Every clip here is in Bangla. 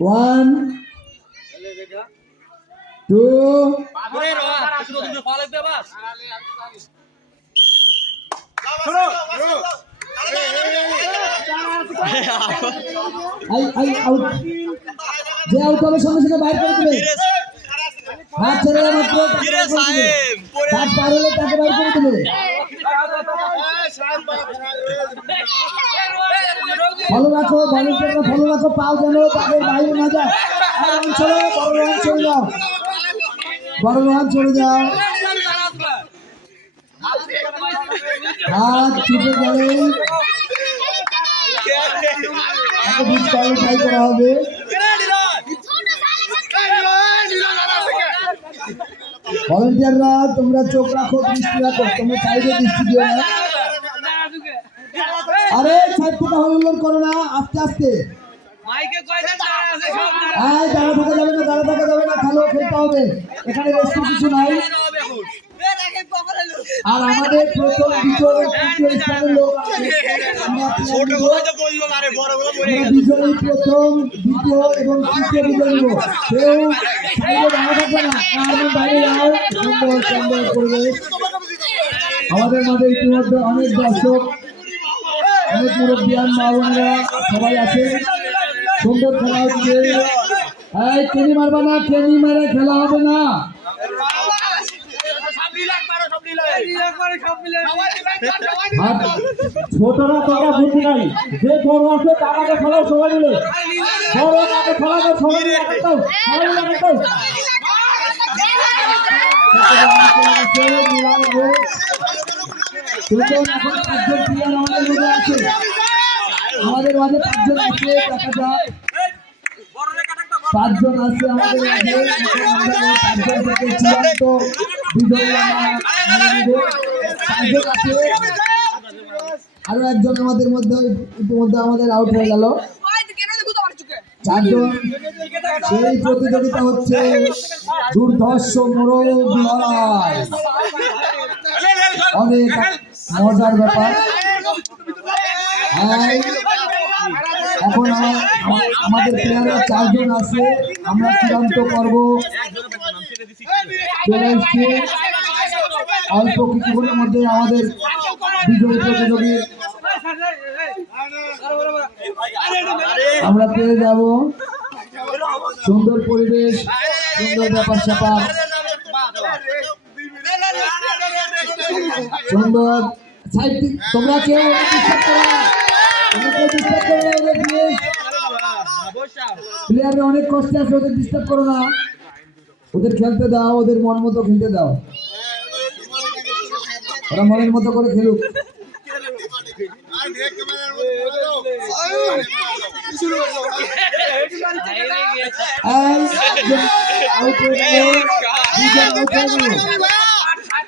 1 2 আই আউট যে আউট হবে সঙ্গে সঙ্গে বাইরে করে দিবে হাত ছেড়ে দেওয়া মাত্র তার পার হলে তাকে বাইরে করে দিবে ফলো রাখো ভলেন্টিয়াররা ফলো রাখো পাও যেন তাদের বাইরে না যায় আর অঞ্চলে বড় রান চলে যাও বড় রান চলে যাও হাত ছুটে গেলে ডিসকোয়ালিফাই করা হবে ভলেন্টিয়াররা তোমরা চোখ রাখো দৃষ্টি রাখো তোমরা সাইডে দৃষ্টি দিও না আরে সাইড থেকে হলুল্লোর করো না আস্তে আস্তে দাঁড়া থাকা যাবে না খেলো খেলতে হবে এখানে রেস্ট কিছু নাই আর আমাদের প্রথম দ্বিতীয় তৃতীয় স্থানের লোক বিজয়ী প্রথম দ্বিতীয় এবং তৃতীয় বিজয়ী কেউ সাইডে দাঁড়া থাকবে না বাইরে যাও সুন্দর সুন্দর পরিবেশ আমাদের মাঝে ইতিমধ্যে অনেক দর্শক অনেক মুরব্বিয়ান মা বোনেরা সবাই আছে সুন্দর খেলা হচ্ছে এই ট্রেনি মারবা না ট্রেনি মেরে খেলা হবে না ছোটরা টাকা বুদ্ধি নাই যে বড় আছে টাকাকে খেলাও সবাই মিলে বড় টাকা খেলাও সবাই মিলে আমাদের মাঝে 5 জন আছে দেখা যায় 5 জন আছে আমাদের মাঝে 5 জন থেকে চূড়ান্ত বিজয়ী আরো একজন আমাদের মধ্যে ইতিমধ্যে আমাদের আউট হয়ে গেল 4 জন সেই প্রতিযোগিতা হচ্ছে দুর্ধর্ষ মোরগ লড়াই অনেক মজার ব্যাপার এখন আমাদের প্লেয়াররা 4 জন আছে আমরা চূড়ান্ত পর্ব চলে এসেছি অল্প কিছুক্ষণের মধ্যে আমাদের বিজয়ী প্রতিযোগী আমরা পেয়ে যাব সুন্দর পরিবেশ সুন্দর ব্যাপার স্যাপার সুন্দর তোমরা কেউ প্লেয়াররা অনেক কষ্টে আছে ওদের ডিস্টার্ব করো না ওদের খেলতে দাও ওদের মন মতো খেলতে দাও ওরা মনের মতো করে খেলুক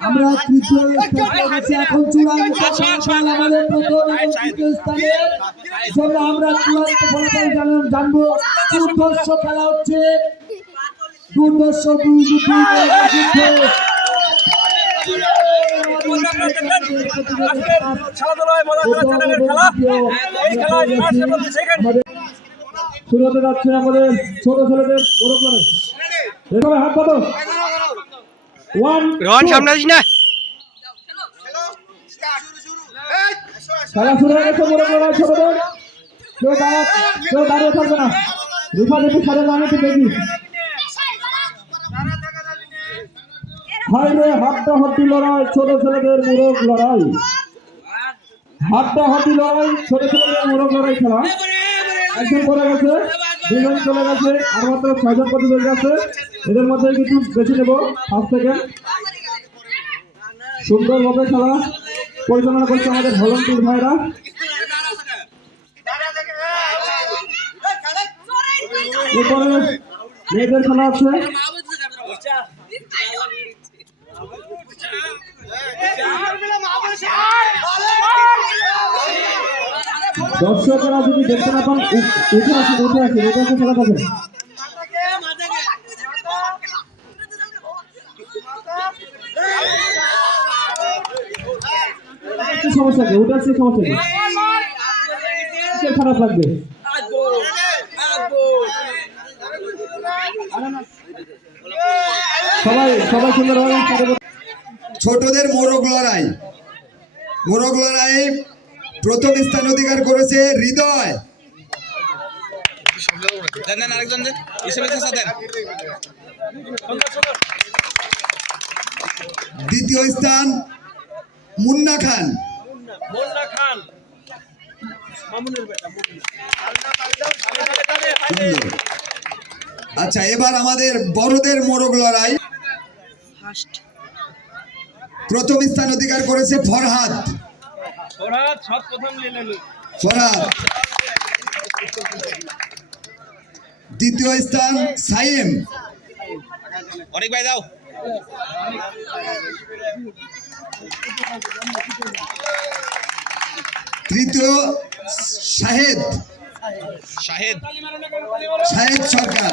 আমরা তৃতীয় স্থানে এখন চূড়ান্ত আমাদের প্রথম এবং তৃতীয় স্থানে আমরা চূড়ান্ত ফলাফল জানবো দুর্ধর্ষ খেলা হচ্ছে দুর্ধর্ষ শুরু হতে যাচ্ছে আমাদের ছোট ছেলেদের বড় করে এভাবে হাত পাতো সামনে আসিস না খেলা শুরু হয়ে গেছে বড় বড় ছোটদের কেউ দাঁড়িয়ে থাকবে না রেফারেন্সি সাড়ে আমি তো দেখি হাই রে হাড্ডাহাড্ডি লড়াই ছোট ছেলেদের মোরগ লড়াই হাড্ডাহাড্ডি লড়াই ছোট ছেলেদের মোরগ লড়াই খেলা একজন পড়ে গেছে 2 জন চলে গেছে আর মাত্র 6 জন প্রতিযোগী আছে এদের মধ্যে কিছু বেছে নেব 5 সেকেন্ড সুন্দরভাবে খেলা পরিচালনা করছে আমাদের ভলান্টিয়ার ভাইরা এরপরে মেয়েদের খেলা আছে দর্শকরা যদি দেখতে না পান উঠে আসে খেলা থাকে সমস্যা নেই ওটা সমস্যা নেই খারাপ লাগবে সবাই সবাই সুন্দরভাবে ছোটদের মোরগ লড়াই প্রথম স্থান অধিকার করেছে হৃদয়। দ্বিতীয় স্থান মুন্না খান। আচ্ছা, এবার আমাদের বড়দের মোরগ লড়াই প্রথম স্থান অধিকার করেছে ফরহাদ। দ্বিতীয় স্থান সাইম। অনেক ভাই দাও। তৃতীয় শাহেদ সরকার।